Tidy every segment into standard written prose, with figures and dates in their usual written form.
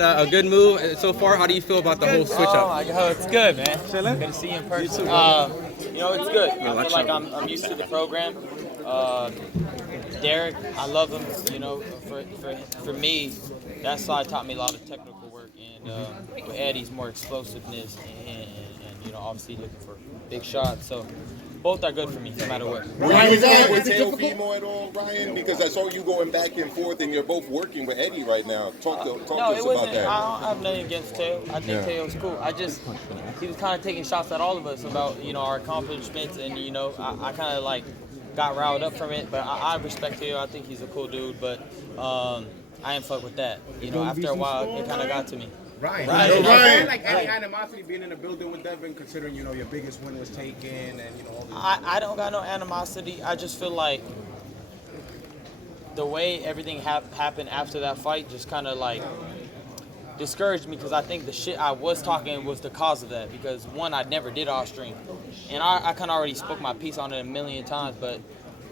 had a good move so far. How do you feel about the whole switch up? Oh, it's good, man. Good to see you in person. It's good. I feel like I'm used to the program. Derek, I love him. For me, that side taught me a lot of technical work, and with Eddie's more explosiveness, and obviously looking for big shots. So both are good for me, no matter what. Were you involved with Teofimo at all, Ryan? Because I saw you going back and forth, and you're both working with Eddie right now. Talk to us about that. I don't have nothing against Teo. I think Teo's cool. He was kind of taking shots at all of us about our accomplishments, and I kind of like got riled up from it. But I respect Teo. I think he's a cool dude, but I ain't fuck with that. After a while, it kind of got to me. Ryan. I feel like any animosity being in the building with Devin, considering your biggest win was taken, and all this. I don't got no animosity. I just feel like the way everything happened after that fight just kind of like discouraged me, because I think the shit I was talking was the cause of that. Because one, I never did off stream, and I kind of already spoke my piece on it a million times, but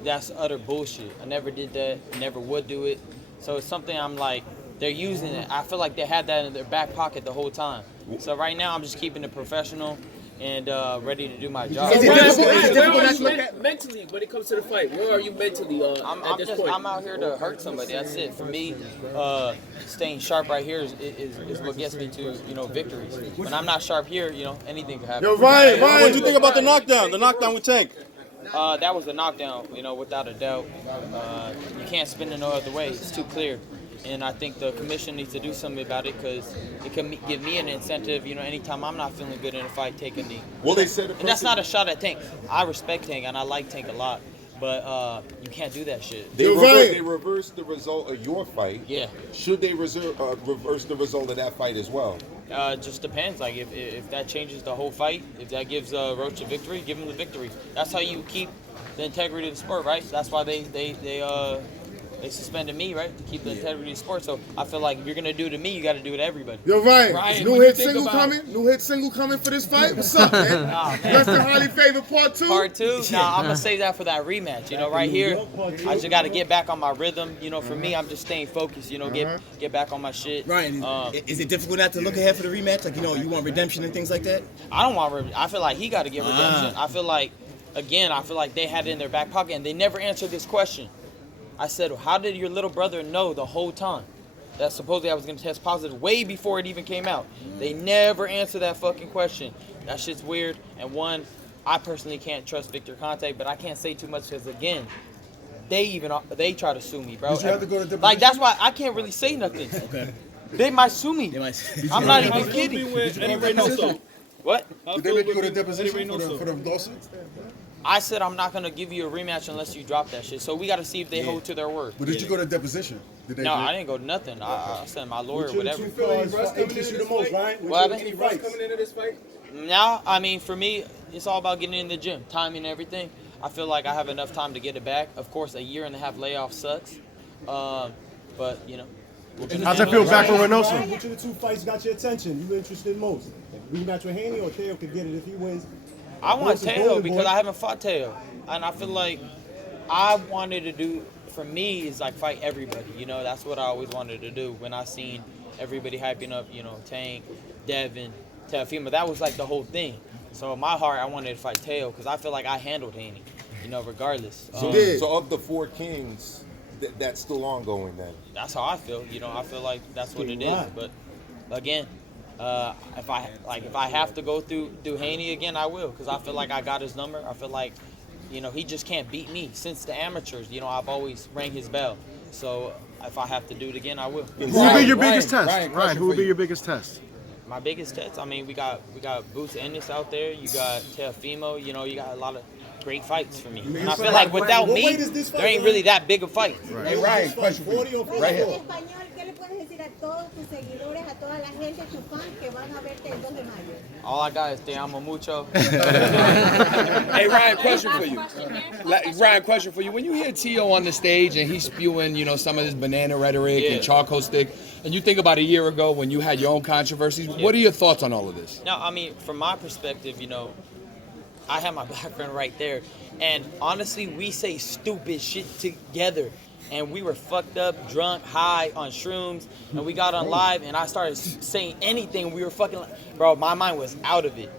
that's utter bullshit. I never did that. Never would do it. So it's something I'm like, they're using it. I feel like they had that in their back pocket the whole time. So right now, I'm just keeping it professional and ready to do my job. Where are you mentally when it comes to the fight? Where are you mentally at this point? I'm out here to hurt somebody. That's it. For me, staying sharp right here is what gets me to victories. When I'm not sharp here, anything can happen. Yo, Ryan, what do you think about the knockdown? The knockdown with Tank? That was a knockdown, without a doubt. You can't spin it no other way. It's too clear. And I think the commission needs to do something about it, because it can give me an incentive, anytime I'm not feeling good in a fight, take a knee. Well, they said and that's not a shot at Tank. I respect Tank, and I like Tank a lot. But you can't do that shit. They reversed the result of your fight. Yeah. Should they reverse the result of that fight as well? Just depends. Like, if that changes the whole fight, if that gives Roach a victory, give him the victory. That's how you keep the integrity of the sport, right? That's why they suspended me, right, to keep the integrity of the sport. So I feel like if you're gonna do it to me, you got to do it to everybody. Yo, Ryan, new hit single coming? New hit single coming for this fight? What's up, man? Less than highly favored part 2? Part 2? Nah, I'm gonna save that for that rematch. Right here, I just got to get back on my rhythm. For me, I'm just staying focused. Get back on my shit. Ryan, is it difficult not to look ahead for the rematch? Like, you want redemption and things like that? I don't want. I feel like he got to get redemption. I feel like they had it in their back pocket, and they never answered this question. I said, how did your little brother know the whole time that supposedly I was going to test positive way before it even came out? They never answered that fucking question. That shit's weird. And one, I personally can't trust Victor Conte, but I can't say too much because, again, they try to sue me, bro. Did you have to go to deposition? Like, that's why I can't really say nothing. Okay. They might sue me. I'm not even kidding. What? Did they make you go to deposition for the lawsuit? I said I'm not going to give you a rematch unless you drop that shit. So we got to see if they hold to their word. But did you go to deposition? No, I didn't go to nothing. I sent my lawyer, whatever. You feel any rust coming into this fight? Any rust coming into this fight? Now, for me, it's all about getting in the gym, timing and everything. I feel like I have enough time to get it back. Of course, a 1.5-year layoff sucks. But, How's it feel back from Reynoso? Which of the 2 fights got your attention? You interested most? Rematch with Haney, or Teo could get it if he wins? I want Teo because I haven't fought Teo. And I feel like I wanted to do, for me, is like fight everybody. That's what I always wanted to do. When I seen everybody hyping up, Tank, Devin, Teofimo, that was like the whole thing. So in my heart, I wanted to fight Teo because I feel like I handled Haney, regardless. So of the 4 kings, that's still ongoing then? That's how I feel. I feel like that's what it is. But again, if I have to go through Haney again, I will, because I feel like I got his number. I feel like, he just can't beat me. Since the amateurs, I've always rang his bell. So if I have to do it again, I will. Who will be your biggest test? Ryan, who will be your biggest test? My biggest test? We got Boots Ennis out there. You got Teofimo. You got a lot of great fights for me. And I feel like without me, there ain't really that big a fight. Right. Hey, Ryan, question for you. Right here. All I got is te amo mucho. Hey, Ryan, question for you. When you hear Teo on the stage and he's spewing, some of this banana rhetoric and charcoal stick, and you think about a year ago when you had your own controversies, what are your thoughts on all of this? Now, from my perspective, I have my black friend right there, and honestly, we say stupid shit together. And we were fucked up, drunk, high, on shrooms, and we got on live, and I started saying anything. We were fucking, bro, my mind was out of it.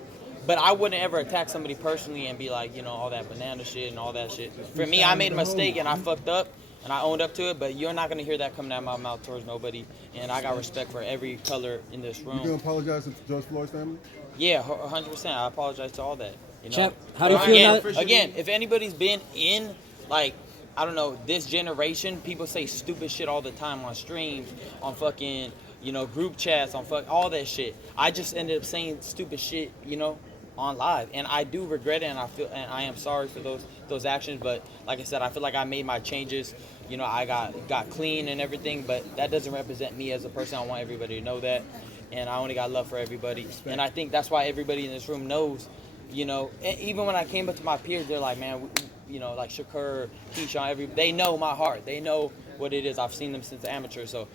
But I wouldn't ever attack somebody personally and be like, you know, all that banana shit and all that shit. For me, I made a mistake and I fucked up, and I owned up to it, but you're not going to hear that coming out of my mouth towards nobody. And I got respect for every color in this room. You gonna apologize to George Floyd's family? Yeah, 100%. I apologize to all that. You know? Champ, how do you feel again, if anybody's been in, like, I don't know, this generation, people say stupid shit all the time on streams, on fucking, you know, group chats, on all that shit. I just ended up saying stupid shit, you know, on live, and I do regret it, and I am sorry for those actions. But like I said, I feel like I made my changes. You know, I got clean and everything, but that doesn't represent me as a person. I want everybody to know that, and I only got love for everybody, and I think that's why everybody in this room knows. You know, even when I came up to my peers, they're like, man, you know, like Shakur, Keyshawn, they know my heart. They know what it is. I've seen them since amateur. So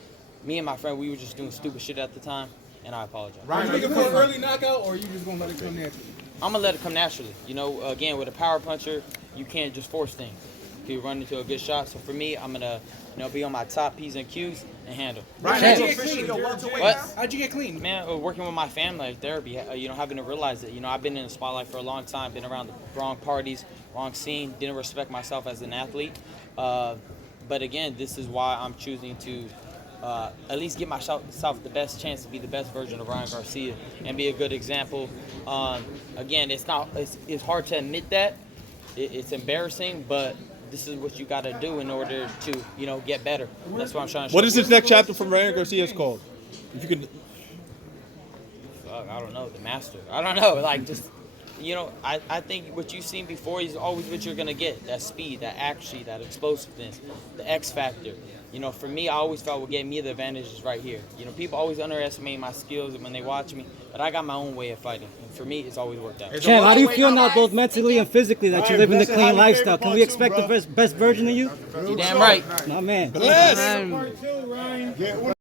me and my friend, we were just doing stupid shit at the time, and I apologize. Ryan, are you looking for an early knockout, or are you just going to let it come naturally? I'm going to let it come naturally. You know, again, with a power puncher, you can't just force things. You run into a good shot. So for me, I'm going to, you know, be on my top P's and Q's and handle. Ryan, how'd you get clean? What? How'd you get clean? Man, working with my family, like therapy, you know, having to realize that, you know, I've been in the spotlight for a long time, been around the wrong parties, wrong scene, didn't respect myself as an athlete. But again, this is why I'm choosing to at least give myself the best chance to be the best version of Ryan Garcia and be a good example. Again, it's hard to admit that. It's embarrassing, but this is what you got to do in order to, you know, get better. That's what I'm trying to show. What is this next chapter from Ryan Garcia's called? If you could. Fuck, I don't know. The master. I don't know. Like, just, you know, I think what you've seen before is always what you're going to get. That speed, that accuracy, that explosiveness, the X factor. You know, for me, I always felt what gave me the advantage is right here. You know, people always underestimate my skills when they watch me, but I got my own way of fighting. And for me, it's always worked out. Champ, how do you feel now, both mentally and physically, that you live in the clean lifestyle? Can we expect the best version of you? You damn right. My man. Bless.